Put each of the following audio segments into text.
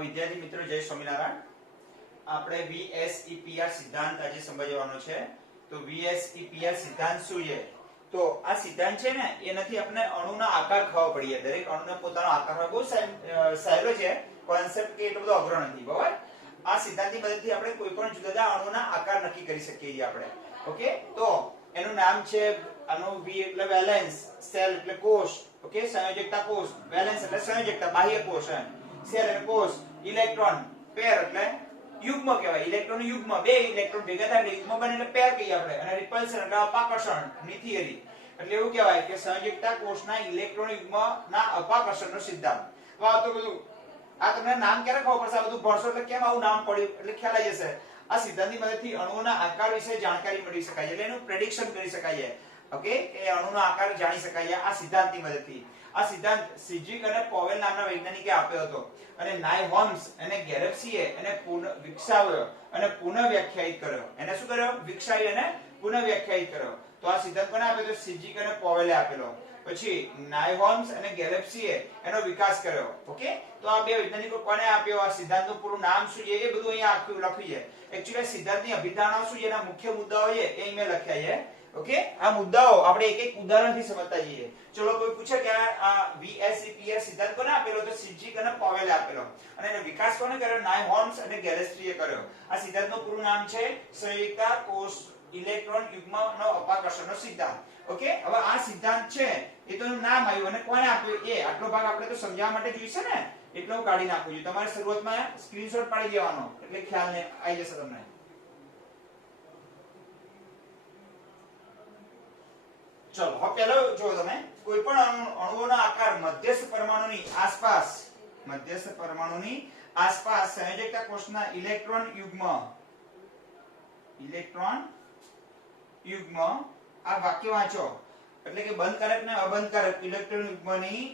વિદ્યાર્થી મિત્રો જય સ્વામિનારાયણ. આપણે VSEPR સિદ્ધાંત આજે સમજવાનો છે. તો VSEPR સિદ્ધાંત શું છે? તો આ સિદ્ધાંત છે ને એનાથી આપણે અણુના આકાર ખબર પડીએ. દરેક અણુનો પોતાનો આકાર હોય. બહુ સહેલો છે કોન્સેપ્ટ, કે એટલો બધો અઘરો નથી. બરાબર? આ સિદ્ધાંતની મદદથી આપણે કોઈ પણ જુદા જુદા અણુના આકાર નક્કી કરી શકીએ છીએ આપણે. ઓકે, તો એનું નામ છે, આનો V એટલે વેલેન્સ, સેલ એટલે કોષ, ઓકે, સંયોજકતા કોષ, વેલેન્સ એટલે સંયોજકતા બાહ્ય કોષ, સેલ એટલે કોષ, ઇલેક્ટ્રોન પેર એટલે યુગ્મ કહેવાય. ઇલેક્ટ્રોન યુગ્મ, બે ઇલેક્ટ્રોન ભેગા થાય એટલે યુગ્મ બને એટલે પેર કહીએ આપણે. અને રિપલ્શન એટલે અપાકર્ષણ ની થિયરી. એટલે એવું કહેવાય કે સંયોજકતા કોષના ઇલેક્ટ્રોન યુગ્મના અપાકર્ષણનો સિદ્ધાંત. આ તો બધું આ તમને નામ ક્યારે ખબર પડશે? આ બધું ભણશો એટલે કેમ આવું નામ પડ્યું એટલે ખ્યાલ આવી જશે. આ સિદ્ધાંતની મદદથી અણુઓના આકાર વિશે જાણકારી મેળવી શકાય છે. એટલે એનું પ્રેડિક્શન કરી શકાય છે. ઓકે, એ અણુનો આકાર જાણી શકાય આ સિદ્ધાંતની મદદથી. આ સિદ્ધાંત સિજિક અને પોવેલ નામના વૈજ્ઞાનિકે આપ્યો હતો. અને નાયહોમ્સ અને ગેલેપ્સીએ એને વિકસાવ્યો અને પુનઃ વ્યાખ્યાયિત કર્યો. એને શું કર્યો? વિકસાવી અને પુનઃ વ્યાખ્યાયિત કર્યો. તો આ સિદ્ધાંત કોને આપ્યો? તો સિજિક અને પોવેલે આપેલો. પછી નાયહોમ્સ અને ગેલેપ્સીએ એનો વિકાસ કર્યો. ઓકે, તો આ બે વૈજ્ઞાનિકો કોને આપ્યો? આ સિદ્ધાંતનું પૂરું નામ શું છે એ બધું અહીંયા આખું લખ્યું છે. એક્ચ્યુઅલી સિદ્ધાંતની અભિધારણાઓ શું છે, એના મુખ્ય મુદ્દાઓ છે એ અહીં મેં લખ્યા છે. ઓકે, આ મુદ્દાઓ આપણે એક એક ઉદાહરણથી સમજતા જઈએ. ચલો, કોઈ પૂછે કે આ VSEPR સિદ્ધાંત કોને આપેલો? તો સિજિક અને પોવેલે આપેલો. અને એનો વિકાસ કોને કર્યો? નાયહોમ્સ અને ગેલેસ્ટ્રીએ કર્યો. આ સિદ્ધાંતનું પૂરું નામ છે સંયોજકતા કોષ ઇલેક્ટ્રોન યુગ્મનો અપાકર્ષણનો સિદ્ધાંત. ઓકે, હવે આ સિદ્ધાંત છે એ તો નામ આવ્યું અને કોને આપ્યું એ આટલો ભાગ આપણે તો સમજાવવા માટે જોઈશે ને, એટલે હું કાઢી નાખું છું. તમારે શરૂઆતમાં સ્ક્રીનશોટ પાડી દેવાનો એટલે ખ્યાલ ને આવી જશે તમને. ચલો, હવે પહેલો જો તમે કોઈ પણ અણુઓના આકાર મધ્યસ્થ પરમાણુની આસપાસ સંયોજકતા કોષના ઇલેક્ટ્રોન યુગ્મ આ વાક્ય વાંચો. એટલે કે બંધકારક ને અબંધકારક ઇલેક્ટ્રોન યુગ્મની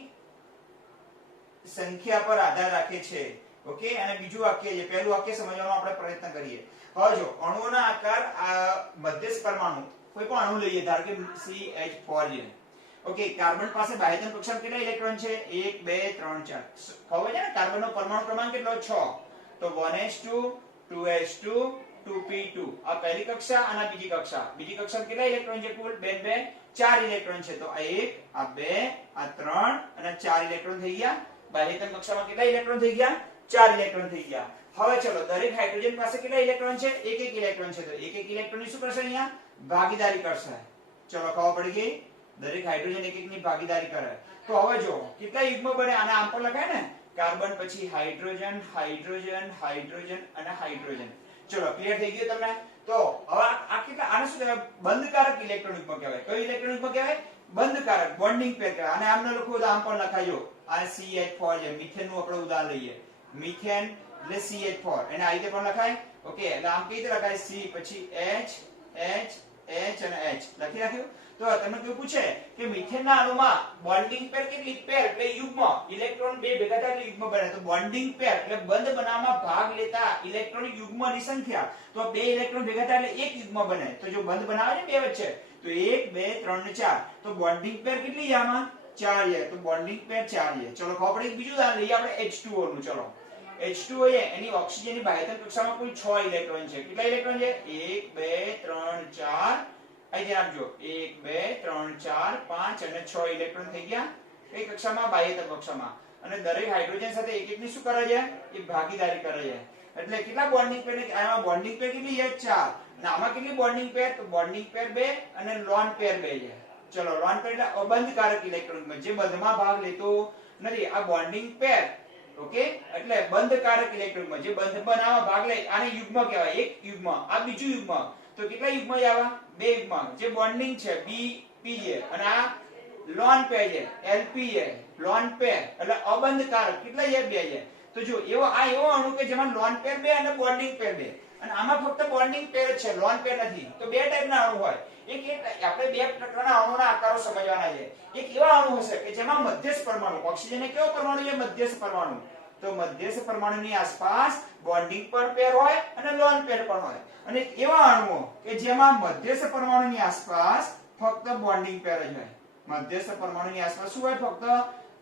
સંખ્યા પર આધાર રાખે છે. ઓકે, અને બીજું વાક્ય છે, પહેલું વાક્ય સમજવાનો આપણે પ્રયત્ન કરીએ. હવે જો અણુઓના આકાર મધ્યસ્થ પરમાણુ કોઈ પણ અણુ લઈએ, ધારો કે CH4 છે. ઓકે, કાર્બન પાસે બાહ્યતમ કક્ષામાં કેટલા ઇલેક્ટ્રોન છે? 1 2 3 4. ખબર છે ને કાર્બનનો પરમાણુ ક્રમાંક કેટલો? 6. તો 1s2 2s2 2p2 આ પહેલી કક્ષા અને બીજી કક્ષા. બીજી કક્ષામાં કેટલા ઇલેક્ટ્રોન છે? કુલ 2 2 4 ઇલેક્ટ્રોન છે. તો આ 1 આ 2 આ 3 અને 4 ઇલેક્ટ્રોન થઈ ગયા. બાહ્યતમ કક્ષામાં કેટલા ઇલેક્ટ્રોન થઈ ગયા? 4 ઇલેક્ટ્રોન થઈ ગયા. હવે ચલો, દરેક હાઇડ્રોજન પાસે કેટલા ઇલેક્ટ્રોન છે? એક એક ઇલેક્ટ્રોન છે. તો એક એક ઇલેક્ટ્રોનની શું કરશે? અહીંયા ભાગીદારી કરશે. ચલો, ખબર પડી ગઈ? દરેક હાઇડ્રોજન એક એક ની ભાગીદારી કરે. તો હવે જો કેટલા યુગ્મ બને? આને આમ પર લખાય ને, કાર્બન પછી હાઇડ્રોજન હાઇડ્રોજન હાઇડ્રોજન અને હાઇડ્રોજન. ચલો, ક્લિયર થઈ ગયું તમને? તો હવે આ કેટલા, આને શું કહેવાય? બંધકારક ઇલેક્ટ્રોન યુગ્મ કહેવાય. કયું ઇલેક્ટ્રોન યુગ્મ કહેવાય? બંધકારક, બોન્ડિંગ પેર કહેવાય. અને આમ ન લખવું તો આમ પણ લખાયો. આ CH4 છે. મિથેન નું આપણે ઉદાહરણ લઈએ. મિથેન એટલે CH4, એને આ રીતે પણ લખાય. ઓકે, એટલે આમ કઈ રીતે લખાય? C પછી H H H અને H લખી રાખ્યું. તો તમને કેવું પૂછે કે મિથેનના અણુમાં બોન્ડિંગ પેર કેટલી? પેર એટલે યુગ્મ, ઇલેક્ટ્રોન બે ભેગા થાય એટલે યુગ્મ બને. તો બોન્ડિંગ પેર એટલે બંધ બનાવવામાં ભાગ લેતા ઇલેક્ટ્રોન યુગ્મની સંખ્યા. તો બે ઇલેક્ટ્રોન ભેગા થાય એટલે એક યુગ્મ બને. તો જો બંધ બનાવે ને બે વચ્ચે, તો 1 2 3 ને 4. તો બોન્ડિંગ પેર કેટલી છે આમાં? 4 છે. તો બોન્ડિંગ પેર 4 છે. ચલો, ખબર પડી? બીજું ઉદાહરણ લઈએ આપણે H2O નું. ચલો, H2O છે એની ઓક્સિજનની બાહ્યતમ કક્ષામાં કુલ 6 ઇલેક્ટ્રોન છે. કેટલા ઇલેક્ટ્રોન છે? 1 2 3 4. અહીં ધ્યાન આપજો. 1 2 3 4 5 અને 6 ઇલેક્ટ્રોન થઈ ગયા કઈ કક્ષામાં? બાહ્યતમ કક્ષામાં. અને દરેક હાઇડ્રોજન સાથે એક એક ની શું કરે છે? એ ભાગીદારી કરે છે. એટલે કેટલા બોન્ડિંગ પેર? આમાં બોન્ડિંગ પેર કેટલી છે? 4. અને આમાં કેટલી બોન્ડિંગ પેર? તો બોન્ડિંગ પેર 2 અને લોન પેર 2 છે. ચલો, લોન પેર એટલે અબંધકારક ઇલેક્ટ્રોન જે બંધમાં ભાગ લેતો નથી. આ બોન્ડિંગ પેર, ઓકે, એટલે બંધકારક ઇલેક્ટ્રોન જે બંધ બનાવવા ભાગ લે, આને યુગ્મ કહેવાય. એક યુગ્મ, આ બીજું યુગ્મ. તો કેટલા યુગ્મ આવા? બે યુગ્મ. જે બોન્ડિંગ છે BP છે અને આ લોન પેર છે LP છે. લોન પેર એટલે અબંધકારક કેટલા છે? 2 છે. તો જો એવો અણુ કે જેમાં લોન પેર 2 અને બોન્ડિંગ પેર 2, અને આમાં ફક્ત બોન્ડિંગ પેર જ છે, લોન પેર નથી. તો બે ટાઈપના અણુ હોય. એક આપણે બે પ્રકારના અણુના આકારો સમજવાના છે. એક એવા અણુ હશે કે જેમાં મધ્યસ્થ પરમાણુ, ઓક્સિજન એ કેવો પરમાણુ છે? મધ્યસ્થ પરમાણુ. તો મધ્યસ્થ પરમાણુની આસપાસ બોન્ડિંગ પર પેર હોય અને લોન પેર પણ હોય. અને એવા અણુઓ કે જેમાં મધ્યસ્થ પરમાણુની આસપાસ ફક્ત બોન્ડિંગ પેર જ હોય. મધ્યસ્થ પરમાણુની આસપાસ શું હોય? ફક્ત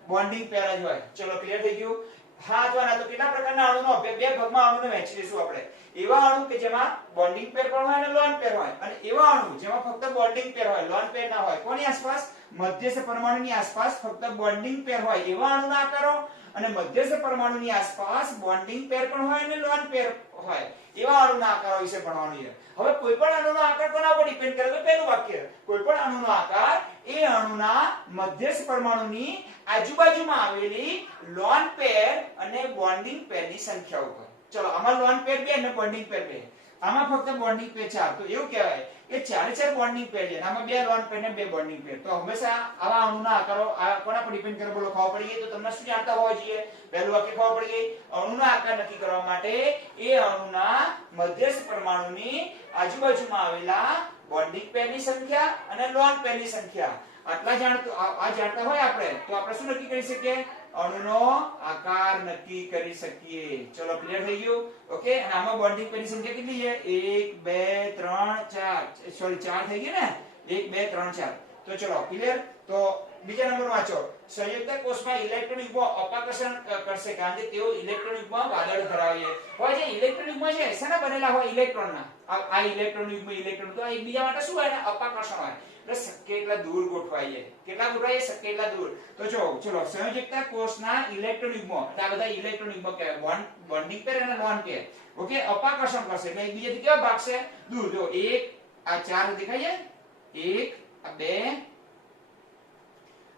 બોન્ડિંગ પેર જ હોય. ચલો, ક્લિયર થઈ ગયું? હા અથવા ના. તો કેટલા પ્રકારના અણુનો અભ્યાસ, બે ભાગમાં અણુને વહેંચી દઈશું આપણે. એવા અણુ કે જેમાં બોન્ડિંગ પેર પણ હોય અને લોન પેર હોય, અને એવા અણુ જેમાં ફક્ત બોન્ડિંગ પેર હોય, લોન પેર ના હોય. કોની આસપાસ? મધ્યસ્થ પરમાણુની આસપાસ ફક્ત બોન્ડિંગ પેર હોય એવા અણુના આકારો, અને મધ્યસ્થ પરમાણુની આસપાસ બોન્ડિંગ પેર પણ હોય અને લોન પેર હોય એવા અણુના આકારો વિશે ભણવાનું છે. હવે કોઈ પણ અણુનો આકાર કોના પર ડિપેન્ડ કરે? તો પહેલું વાક્ય, કોઈ પણ અણુનો આકાર એ અણુના મધ્યસ્થ પરમાણુની આજુબાજુમાં આવેલી લોન પેર અને બોન્ડિંગ પેરની સંખ્યા ઉપર. ચલો, આમાં લોન પેર 2 અને બોન્ડિંગ પેર 2. આમાં ફક્ત બોન્ડિંગ પેર 4. તો એવું કહેવાય કે 4 બોન્ડિંગ પેર છે, આમાં 2 લોન પેર ને 2 બોન્ડિંગ પેર. તો હંમેશા આવા અણુના આકારો કોના પર ડિપેન્ડ કરે? બોલો, ખબર પડી ગઈ? તો તમને શું જાણતા હોવા જોઈએ? પહેલું વાક્ય ખબર પડી ગઈ. અણુના આકાર નક્કી કરવા માટે એ અણુના મધ્યસ્થ પરમાણુની આજુબાજુમાં આવેલા બોન્ડિંગ પેરની સંખ્યા અને લોન પેરની સંખ્યા આટલા જાણતા હોય આપણે, તો આપણે શું નક્કી કરી શકીએ? અણુનો આકાર નક્કી કરી શકીએ. ચલો, ક્લિયર થઈ ગયું? ઓકે. અને આમાં બોન્ડિંગ પેરની સંખ્યા કેટલી છે? 1 2 3 4. સોરી, 4 થઈ ગઈ ને? 1 2 3 4. તો ચલો, ક્લિયર? તો બીજા નંબર વાંચો. સંયુક્ત કોષમાં ઇલેક્ટ્રોન યુગ્મ અપાકર્ષણ કરશે કારણ કે તેઓ ઇલેક્ટ્રોન યુગ્મ વાદળ ધરાવે છે. હવે જે ઇલેક્ટ્રોન યુગ્મ છે શેના બનેલા હોય? ઇલેક્ટ્રોનના. આ ઇલેક્ટ્રોન યુગ્મ ઇલેક્ટ્રોન તો એકબીજા માટે શું હોય? અપાકર્ષણ હોય. એટલે શક્ય એટલા દૂર ગોઠવાય છે. કેટલા ગોઠવાય? શક્ય એટલા દૂર. તો જો ચલો, સંયોજકતા કોષના ઇલેક્ટ્રોન યુગ્મ, એટલે આ બધા ઇલેક્ટ્રોન યુગ્મ કહેવાય. બોન્ડિંગ પેર અને લોન પેર. ઓકે, અપાકર્ષણ કરશે એટલે એકબીજાથી કેવા ભાગશે? દૂર. જો 1 આ 4 દેખાય છે? 1 આ 2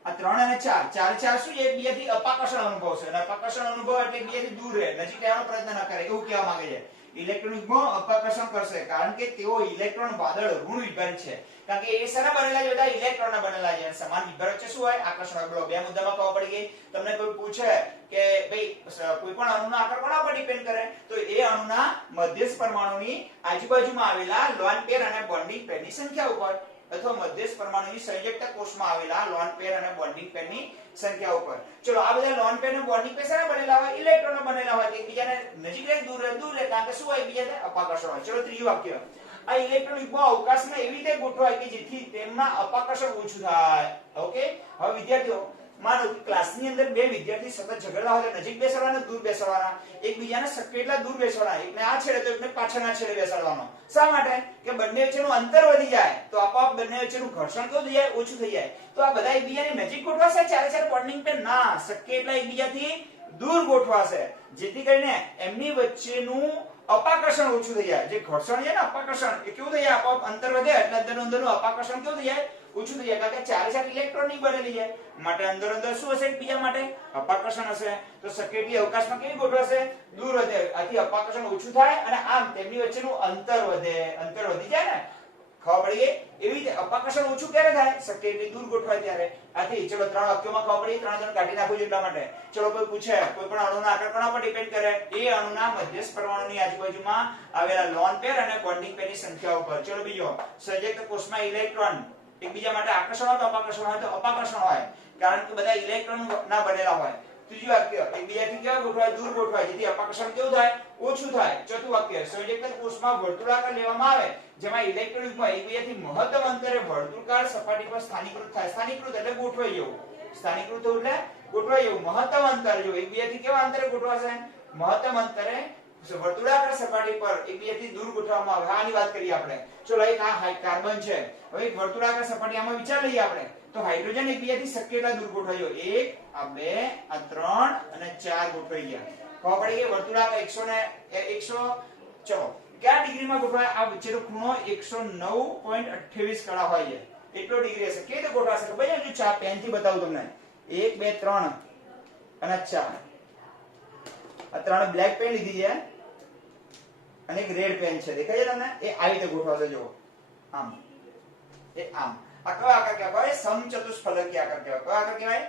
આ 3 અને 4. 4 શું છે? એકબીજાથી અપાકર્ષણ અનુભવશે, અને અપાકર્ષણ અનુભવ એટલે એકબીજાથી દૂર રહે, નજીક રહેવાનો પ્રયત્ન ન કરે, એવું કહેવા માંગે છે. ઇલેક્ટ્રોન યુગ્મ અપાકર્ષણ કરશે કારણ કે તેઓ ઇલેક્ટ્રોન વાદળ ઋણ વિભાજિત છે. કારણ કે એ શેના બનેલા છે? બધા ઇલેક્ટ્રોનના બનેલા છે. સમાન વિભાજક વચ્ચે શું હોય? આકર્ષણ હોય. બોલો, બે મુદ્દામાં ખબર પડી ગઈ. તમને કોઈ પૂછે કે ભાઈ કોઈ પણ અણુનો આકાર કોના પર ડિપેન્ડ કરે? તો એ અણુના મધ્યસ્થ પરમાણુની આજુબાજુમાં આવેલા લોન પેર અને બોન્ડિંગ પેરની સંખ્યા ઉપર, અથવા મધ્યસ્થ પરમાણુની સંયોજકતા કોષમાં આવેલા લોન પેર અને બોન્ડિંગ પેરની સંખ્યા ઉપર. ચલો, આ બધા લોન પેર અને બોન્ડિંગ પેર શેના બનેલા હોય? ઇલેક્ટ્રોનના બનેલા હોય. એકબીજાને નજીક રહે, દૂર રહે કારણ કે શું હોય? એકબીજાને અપાકર્ષણ હોય. ચલો, ત્રીજું વાક્ય. આ ઇલેક્ટ્રોન યુગ્મ અવકાશમાં એવી રીતે ગોઠવાય કે જેથી તેમના અપાકર્ષણ ઓછું થાય. ઓકે. હવે વિદ્યાર્થીઓ, માનો કે ક્લાસની અંદર બે વિદ્યાર્થી સતત ઝઘડતા હોય તો નજીક બેસાડવાના, દૂર બેસાડવાના? એકબીજાને શક્ય એટલા દૂર બેસાડવાના. એકને આ છેડે તો એકને પાછળના છેડે બેસાડવાનો. શા માટે? કે બંને વચ્ચેનું અંતર વધી જાય તો આપોઆપ બંને વચ્ચેનું ઘર્ષણ કેવું થઈ જાય? ઓછું થઈ જાય. તો આ બધા એકબીજાની નજીક ગોઠવાશે? 4 બોન્ડિંગ પેર? ના, શક્ય એટલા એકબીજાથી દૂર ગોઠવાશે, જેથી કરીને એમની વચ્ચેનું અપાકર્ષણ ઓછું થઈ જાય. જે ઘર્ષણ છે ને, અપાકર્ષણ, એ કેવું થઈ જાય? આપોઆપ અંતર વધે એટલે અંદરનું અપાકર્ષણ કેવું થઈ જાય? ઓછું થઈ જાય. કારણ કે 4 ઇલેક્ટ્રોન ની બનેલી છે માટે અંદર શું હશે? એકબીજા માટે અપાકર્ષણ હશે. તો શક્ય એટલી અવકાશમાં કેવી ગોઠવાશે? દૂર વધે. આથી અપાકર્ષણ ઓછું થાય અને આમ તેમની વચ્ચેનું અંતર વધે. અંતર વધી જાય ને? ખબર પડી ગઈ? એવી રીતે અપાકર્ષણ ઓછું ક્યારે થાય? શક્ય એટલી દૂર ગોઠવાય ત્યારે. આથી ચલો, 3 વાક્યોમાં ખબર પડી. 3 કાઢી નાખું એટલા માટે. ચલો, કોઈ પૂછે કોઈ પણ અણુના આકાર કોના પર ડિપેન્ડ કરે? એ અણુના મધ્યસ્થ પરમાણુની આજુબાજુમાં આવેલા લોન પેર અને બોન્ડિંગ પેરની સંખ્યા ઉપર. ચલો, બીજો. સંયોજક કોષમાં ઇલેક્ટ્રોન એકબીજા માટે આકર્ષણ હોય તો અપાકર્ષણ હોય? તો અપાકર્ષણ હોય કારણ કે બધા ઇલેક્ટ્રોન ના બનેલા હોય. ત્રીજું વાક્ય. એકબીજાથી કેવા ગોઠવાય? દૂર ગોઠવાય, જેથી અપાકર્ષણ કેવું થાય? ઓછું થાય. ચોથું વાક્ય. સંયોજક કોષમાં વર્તુળાકાર લેવામાં આવે જેમાં ઇલેક્ટ્રોન યુગ્મ એકબીજાથી મહત્તમ અંતરે વર્તુળાકાર સપાટી પર સ્થાનીકૃત થાય. સ્થાનીકૃત એટલે ગોઠવાઈ જવું. સ્થાનીકૃત એટલે ગોઠવાઈ જવું. મહત્તમ અંતરે જો એકબીજાથી કેવા અંતરે ગોઠવાશે? મહત્તમ અંતરે વર્તુળાકાર સપાટી પર એકબીજાથી દૂર ગોઠવવામાં આવે. આની વાત કરીએ આપણે. ચલો, એક આ કાર્બન છે. હવે એક વર્તુળાકાર સપાટી આમાં વિચાર લઈએ આપણે. તો હાઇડ્રોજન એકબીજાથી શક્ય એટલા દૂર ગોઠવાયો. 1 આ 2 આ 3 અને 4 ગોઠવાઈ ગયા. ખબર પડી ગઈ? વર્તુળાકાર 100 ને 100. ચલો, કયા ડિગ્રીમાં ગોઠવાય? આ વચ્ચેનો ખૂણો 109.28 કળા હોય છે. એટલો ડિગ્રી હશે. કેવી રીતે ગોઠવાશે? ખબર છે? જો પેનથી બતાવું તમને. 1 2 3 અને 4. આ 3 બ્લેક પેન લીધી છે અને એક રેડ પેન છે. દેખાય છે તમને? એ આવી રીતે ગોઠવાશે. જો આમ, એ આમ. આ કયો આકાર કહેવાય? સમચતુષ્ફલકીય આકાર કહેવાય. કયો આકાર કહેવાય?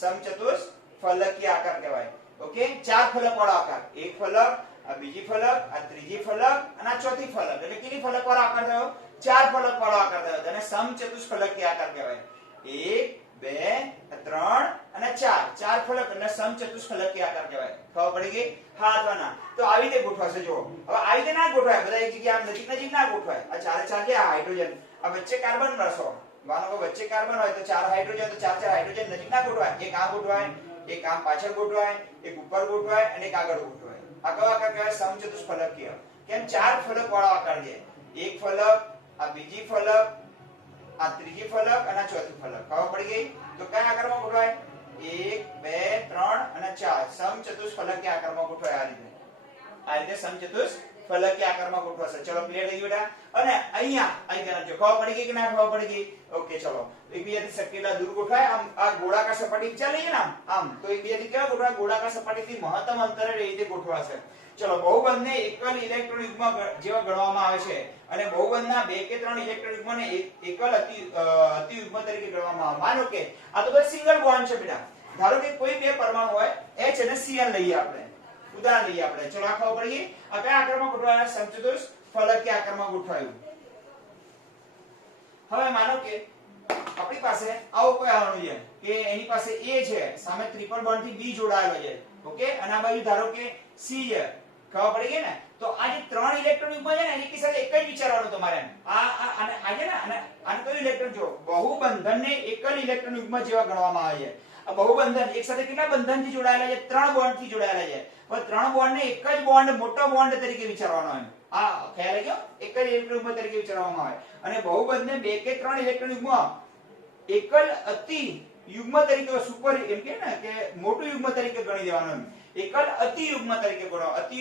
સમચતુષ્ફલકીય આકાર કહેવાય. ઓકે. 4 ફલક વાળો આકાર. એક ફલક, આ બીજી ફલક, આ ત્રીજી ફલક અને આ ચોથી ફલક. એટલે કેટલી ફલક વાળો આકાર થયો? 4 ફલક વાળો આકાર થયો. તેને સમચતુષ્ફલકીય આકાર કહેવાય. 1 2 3 અને 4. 4 ફલક એટલે સમચતુષ્ફલકીય આકાર કહેવાય. ખબર પડી ગઈ? હા અથવા ના? તો આવી રીતે ગોઠવાશે. જો હવે આવી રીતે ના ગોઠવાય. બધા એક જગ્યાએ આમ નજીક ના ગોઠવાય. આ 4 છે. આ હાઇડ્રોજન, આ વચ્ચે કાર્બન રસો. માનો કે વચ્ચે કાર્બન હોય તો 4 હાઇડ્રોજન, તો 4 હાઇડ્રોજન નજીક ના ગોઠવાય. એક આ ગોઠવાય, એક આમ પાછળ ગોઠવાય, એક ઉપર ગોઠવાય અને એક આગળ ગોઠવાય. આ કયો આકાર કહેવાય? સમચતુષ્ફલકીય. કેમ? 4 ફલક વાળો આકાર છે. એક ફલક, આ બીજી ફલક, આ ત્રીજી ફલક અને આ ચોથી ફલક. ખબર પડી ગઈ? તો કયા આકારમાં ગોઠવાય? 1 2 3 અને 4 સમચતુષ્ફલકીય આકારમાં ગોઠવાય. આ રીતે સમચતુષ્ફલકીય આકારમાં ગોઠવાશે. ચલો ક્લિયર થઈ ગયું બેટા? અને અહીંયા જો ખબર પડી ગઈ કે ના ખબર પડી ગઈ? ઓકે ચલો. એકબીજાથી કેટલા દૂર ગોઠવાય? આમ આ ગોળાકાર સપાટી ચાલીએ ને આમ તો એકબીજાથી કેવા ગોઠવાય? ગોળાકાર સપાટીથી મહત્તમ અંતરે એ રીતે ગોઠવાશે. ચલો બહુબંધને એકલ ઇલેક્ટ્રોન યુગ્મ જેવા ગણવામાં આવે છે અને બહુબંધના 2 કે 3 ઇલેક્ટ્રોન યુગ્મને એકલ અતિ યુગ્મ તરીકે ગણવામાં આવે. માનો કે આ તો બસ સિંગલ બોન્ડ છે બેટા. ધારો કે કોઈ બે પરમાણુ હોય H અને Cl લઈએ આપણે. ઉદાહરણ લઈએ આપણે. ચલો આ ખબર પડી ગઈ? આ કયા આકારમાં ગોઠવાયા? સમચતુષ્ફલકીય આકારમાં ગોઠવાયું. હવે માનો કે આપણી પાસે આવો કોઈ અણુ છે કે એની પાસે A છે, સામે ટ્રિપલ બોન્ડ થી B જોડાયેલો છે. ઓકે? અને આ બાજુ ધારો કે C છે. ખબર પડી ગઈ ને? તો આ જે 3 ઇલેક્ટ્રોન યુગ્મ છે ને એની સાથે એક જ વિચારવાનું તમારે. આ છે ને આને કયું ઇલેક્ટ્રોન જો બહુબંધનને એકલ ઇલેક્ટ્રોન યુગ્મ જેવા ગણવામાં આવે છે. આ બહુબંધન એક સાથે કેટલા બંધનથી જોડાયેલા છે? 3 બોન્ડ થી જોડાયેલા છે. પણ 3 બોન્ડ ને એક જ બોન્ડ, મોટો બોન્ડ તરીકે વિચારવાનો હોય. આ ખ્યાલ આવ્યો? એક જ ઇલેક્ટ્રોન યુગ્મ તરીકે વિચારવામાં આવે. અને બહુબંધને 2 કે 3 ઇલેક્ટ્રોન યુગ્મ એકલ અતિ યુગ્મ તરીકે સુપર એમ કે ને કે મોટું યુગ્મ તરીકે ગણી દેવાનું. એકલ અતિ યુગ્મ તરીકે ગણો. અતિ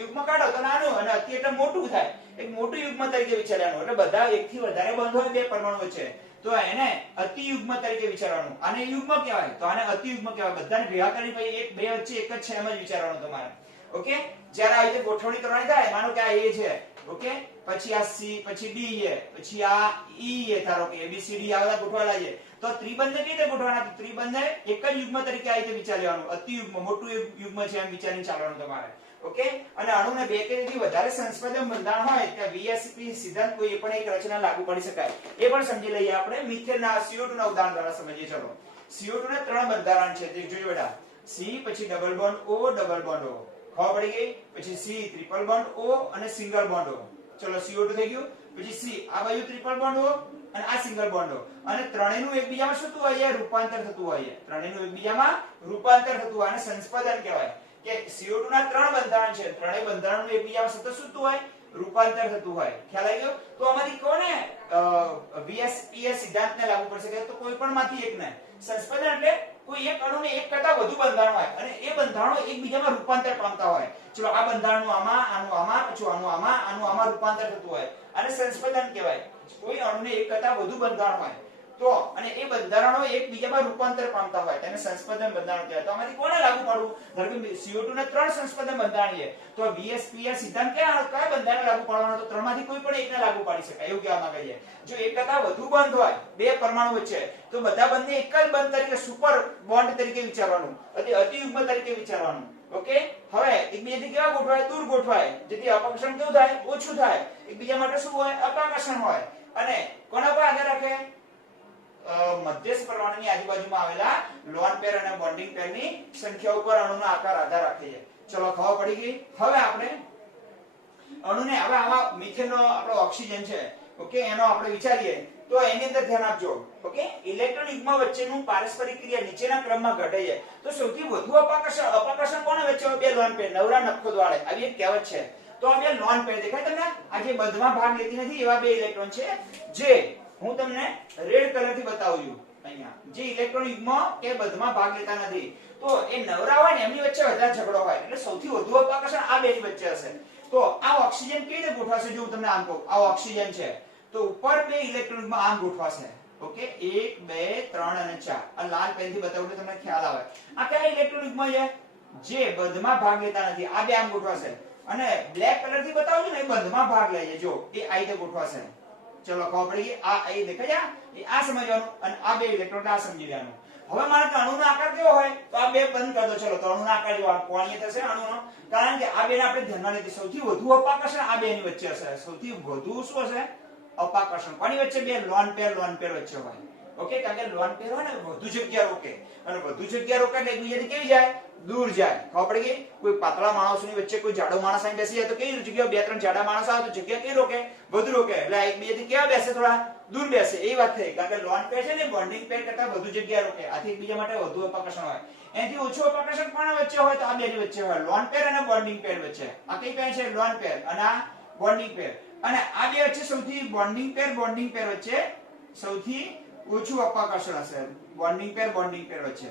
યુગ્મ કાઢો તો નાનું અને અતિ એટલે મોટું થાય. એક મોટું યુગ્મ તરીકે વિચારવાનું. એટલે બધા એકથી વધારે બંધ હોય બે પરમાણુ વચ્ચે તો એને અતિ યુગ્મ તરીકે વિચારવાનું. આને યુગ્મ કહેવાય તો આને અતિ યુગ્મ કહેવાય. બધાને ભેગા કરી પછી એક બે વચ્ચે એક જ છે એમ જ વિચારવાનું તમારે. ઓકે? જ્યારે આ રીતે ગોઠવણી કરવાની થાય, માનો કે આ A છે, ઓકે, પછી આ C, પછી D છે, પછી આ E છે, ધારો કે A B C D આ બધા ગોઠવાયેલા છે. તો ત્રિબંધને કેવી રીતે ગોઠવવાના? ત્રિબંધને એક જ યુગ્મ તરીકે આ રીતે વિચારી લેવાનું. અતિ યુગ્મ, મોટું યુગ્મ છે એમ વિચારીને ચાલવાનું તમારે. ઓકે? અને અણુને 2 કે તેથી વધારે સંસ્પર્ધન બંધારણ હોય ત્યાં VSP સિદ્ધાંત કોઈ પણ એક રચના લાગુ પડી શકાય. એ પણ સમજી લઈએ આપણે. મિથેનના CO2 ના ઉદાહરણ દ્વારા સમજીએ. ચલો CO2 ના 3 બંધારણ છે તે જોજો બેટા. C, પછી double bond O, double bond O. ખબર પડી ગઈ? પછી C ટ્રિપલ બોન્ડ O અને સિંગલ બોન્ડ O. ચલો CO2 થઈ ગયું. પછી C આ બાજુ ટ્રિપલ બોન્ડ O અને આ સિંગલ બોન્ડ O. અને ત્રણેયનું એકબીજામાં શું થતું હોય? રૂપાંતર થતું હોય. ત્રણેયનું એકબીજામાં રૂપાંતર થતું હોય અને સંસ્પર્ધન કહેવાય. કે CO2 ના 3 બંધારણ છે. ત્રણેય બંધારણનું એકબીજામાં સતત શું થતું હોય? રૂપાંતર થતું હોય. ખ્યાલ આવી ગયો? તો આમાંથી કોને VSPS સિદ્ધાંતને લાગુ પડશે? કે તો કોઈ પણ માંથી એકને. સંસ્પર્ધન એટલે કોઈ એક અણુને એક કરતા વધુ બંધારણ હોય અને એ બંધારણો એકબીજામાં રૂપાંતર પામતા હોય. ચલો આ બંધારણનું આમાં, આનું આમાં, પછી આનું આમાં, આનું આમાં રૂપાંતર થતું હોય અને સંસ્પર્ધન કહેવાય. કોઈ અણુને એક કરતા વધુ બંધારણ હોય તો અને એ બંધારણો એકબીજામાં રૂપાંતર પામતા હોય તેને સંસ્પર્ધન બંધારણ કહેવાય. તો આમાંથી કોને લાગુ પાડવું? ધારો કે CO2 ના 3 સંસ્પર્ધન બંધારણ છે. તો VSPS સિદ્ધાંત કયા બંધારણ લાગુ પાડવાનો? તો ત્રણમાંથી કોઈ પણ એકને લાગુ પાડી શકાય એવું કહેવા માંગે છે. જો એક કરતા વધુ બંધ હોય બે પરમાણુ વચ્ચે તો બધા બંધને એક જ બંધ તરીકે સુપર બોન્ડ તરીકે વિચારવાનું. અતિ યુગ્મ તરીકે વિચારવાનું. ઓકે? હવે એકબીજાથી કેવા ગોઠવાય? દૂર ગોઠવાય. જેથી અપકર્ષણ કેવું થાય? ઓછું થાય. એકબીજા માટે શું હોય? અપાકર્ષણ હોય. અને કોના પર આધાર રાખે? મધ્યસ્થ પરમાણુની આજુબાજુમાં આવેલા લોન પેર અને બોન્ડિંગ પેરની સંખ્યા ઉપર અણુનો આકાર આધાર રાખે છે. ચલો ખબર પડી ગઈ? હવે આપણે અણુને હવે આવા મિથેનનો આપણો ઓક્સિજન છે, ઓકે, એનો આપણે વિચારીએ તો એની અંદર ધ્યાન આપજો. ઓકે? ઇલેક્ટ્રોન યુગ્મ વચ્ચેનું પારસ્પરિક ક્રિયા નીચેના ક્રમમાં ઘટે છે. તો સૌથી વધુ અપાકર્ષણ કોને વચ્ચે હોય? બે લોન પેર, નવરા નખો દ્વાળે. આવી એક કહેવત છે. તો આ બે લોન પેર દેખાય તમને? આ જે બંધમાં ભાગ લેતી નથી એવા બે ઇલેક્ટ્રોન છે જે હું તમને રેડ કલર થી બતાવું છું અહીંયા. જે ઇલેક્ટ્રોન યુગ્મ કે બંધમાં ભાગ લેતા નથી તો એ નવરા હોય ને એમની વચ્ચે વધારે ઝઘડો હોય. એટલે સૌથી વધુ અપાકર્ષણ આ બેની વચ્ચે હશે. તો આ ઓક્સિજન કેવી રીતે ગોઠવાશે? જો હું તમને આમ કહું, આ ઓક્સિજન છે તો ઉપર બે ઇલેક્ટ્રોન યુગ્મ આમ ગોઠવાશે. ઓકે? 1 2 3 અને 4. આ લાલ પેન થી બતાવું એટલે તમને ખ્યાલ આવે. આ કયા ઇલેક્ટ્રોન યુગ્મ છે? જે બંધમાં ભાગ લેતા નથી. આ બે આમ ગોઠવાશે. અને બ્લેક કલર થી બતાવું છું ને એ બંધમાં ભાગ લે છે. જો એ આ રીતે ગોઠવાશે. ચલો ખબર પડી ગઈ? આ અહીં દેખાય છે? આ સમજવાનું અને આ બે ઇલેક્ટ્રોન આ સમજી લેવાનું. હવે મારે અણુનો આકાર કેવો હોય? તો આ બે બંધ કરી દો. ચલો તો અણુનો આકાર જો કોણીય થશે અણુનો. કારણ કે આ બેને આપણે ધ્યાનમાં લીધી. સૌથી વધુ અપાકર્ષણ આ બેની વચ્ચે હશે. સૌથી વધુ શું હશે? અપાકર્ષણ કોની વચ્ચે? બે લોન પેર વચ્ચે હોય. ઓકે, કારણ કે લોન પેર હોય ને વધુ જગ્યા રોકે, અને વધુ જગ્યા રોકે એટલે એકબીજાથી કેવી જાય, દૂર જાય. ખબર પડી ગઈ? કોઈ પાતળા માણસોની વચ્ચે કોઈ જાડો માણસ આવીને બેસી જાય તો કેવી જગ્યા, બે ત્રણ જાડા માણસ આવે તો જગ્યા કેવી રોકે, વધુ રોકે, એટલે એકબીજાથી કેવા બેસે, થોડા દૂર બેસે. એ વાત થઈ. કારણ કે લોન પેર છે ને બોન્ડિંગ પેર કરતા વધુ જગ્યા રોકે, આથી એકબીજા માટે વધુ અપાકર્ષણ હોય. એનાથી ઓછું અપાકર્ષણ કોના વચ્ચે હોય તો આ બેની વચ્ચે હોય, લોન પેર અને બોન્ડિંગ પેર વચ્ચે. આ કઈ પેર છે? લોન પેર અને આ બોન્ડિંગ પેર. અને આ બે વચ્ચે સૌથી બોન્ડિંગ પેર વચ્ચે સૌથી ઓછું અપાકર્ષણ હશે. બોન્ડિંગ પેર વચ્ચે,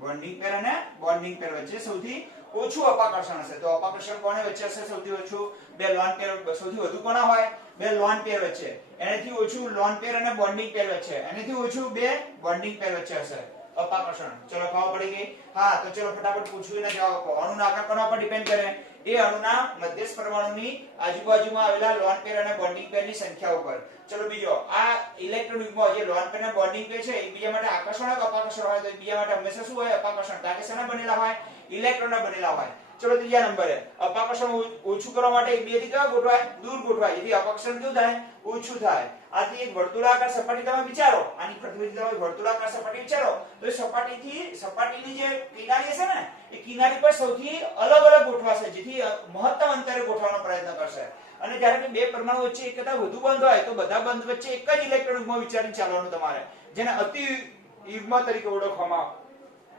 બોન્ડિંગ પેર અને બોન્ડિંગ પેર વચ્ચે સૌથી ઓછું અપાકર્ષણ હશે. તો અપાકર્ષણ કોની વચ્ચે હશે સૌથી ઓછું? બે લોન પેર. સૌથી વધુ કોના હોય? બે લોન પેર વચ્ચે. એનાથી ઓછું લોન પેર અને બોન્ડિંગ પેર વચ્ચે. એનાથી ઓછું બે બોન્ડિંગ પેર વચ્ચે હશે અપાકર્ષણ. ચલો ખબર પડી ગઈ? હા, તો ચલો ફટાફટ પૂછ્યું ને જવાબ આપો. અણુના આકાર કોના પર ડિપેન્ડ કરે? એ અણુના મધ્યસ્થ પરમાણુની આજુબાજુમાં આવેલા લોન પેર અને બોન્ડિંગ પેરની સંખ્યા ઉપર. ચલો બીજો, આ ઇલેક્ટ્રોન યુગ્મ જે લોન પેર અને બોન્ડિંગ પેર છે એકબીજા માટે આકર્ષણ હોય કે અપાકર્ષણ હોય? તો એકબીજા માટે હંમેશા શું હોય? અપાકર્ષણ. કારણ કે શેના બનેલા હોય? ઇલેક્ટ્રોનના બનેલા હોય. ચલો ત્રીજા નંબરે, અપાકર્ષણ ઓછું કરવા માટે એકબીજાથી કેવા ગોઠવાય? દૂર ગોઠવાય, જેથી અપાકર્ષણ કેવું થાય? ઓછું થાય. આથી એક વર્તુળાકાર સપાટી તમે વિચારો, આની પ્રતિનિધિ તમે વર્તુળાકાર સપાટી વિચારો તો એ સપાટીની જે કિનારી છે ને એ કિનારી પર સૌથી અલગ અલગ ગોઠવાશે, જેથી મહત્તમ અંતરે ગોઠવવાનો પ્રયત્ન કરશે. અને જ્યારે કે બે પરમાણુ વચ્ચે એક કરતા વધુ બંધ હોય તો બધા બંધ વચ્ચે એક જ ઇલેક્ટ્રોન યુગ્મ વિચારીને ચાલવાનું તમારે, જેને અતિ યુગ્મ તરીકે ઓળખવામાં આવે.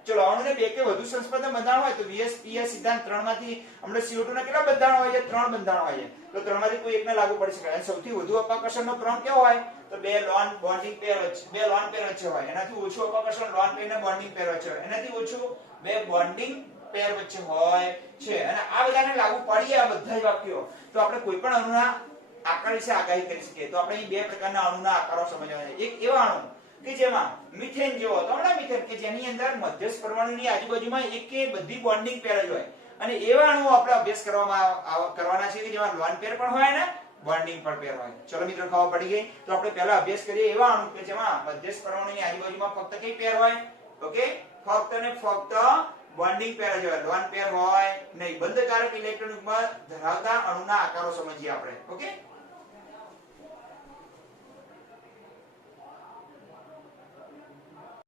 ચલો, અણુને બે કે વધુ સંસ્પર્ધક બંધારણ હોય તો VS-PS સિદ્ધાંત 3 માંથી આપણે CO2 ના કેટલા બંધારણ હોય છે? 3 બંધારણ હોય છે. તો 3 માંથી કોઈ એકને લાગુ પડી શકે. અને સૌથી વધુ અપાકર્ષણનો ક્રમ કેવો હોય? તો બે લોન બોન્ડિંગ પેર વચ્ચે, બે લોન પેર વચ્ચે હોય. એનાથી ઓછું અપાકર્ષણ લોન પેર અને બોન્ડિંગ પેર વચ્ચે હોય. એનાથી ઓછું બે બોન્ડિંગ પેર વચ્ચે હોય છે. અને આ બધાને લાગુ પડીએ આ બધા જ વાક્યો તો આપણે કોઈ પણ અણુના આકાર વિશે આગાહી કરી શકીએ. તો આપણે અહીં બે પ્રકારના અણુના આકારો સમજવાના છે. એક એવા અણુ કે જેમાં મિથેન જેવો હતો, હમણાં મિથેન કે જેની અંદર મધ્યસ્થ પરમાણુની આજુબાજુમાં એક કે બધી બોન્ડિંગ પેર જ હોય. અને એવા અણુઓ આપણે અભ્યાસ કરવાના છે કે જેમાં લોન પેર પણ હોય ને બોન્ડિંગ પણ પેર હોય. ચલો મિત્રો, ખબર પડી ગઈ? તો આપણે પહેલા અભ્યાસ કરીએ એવા અણુ કે જેમાં મધ્યસ્થ પરમાણુની આજુબાજુમાં ફક્ત કઈ પેર હોય? ઓકે, ફક્ત ને ફક્ત બોન્ડિંગ પેર જ હોય, લોન પેર હોય નહીં. બંધકારક ઇલેક્ટ્રોન યુગ્મ ધરાવતા અણુના આકારો સમજીએ આપણે. ઓકે.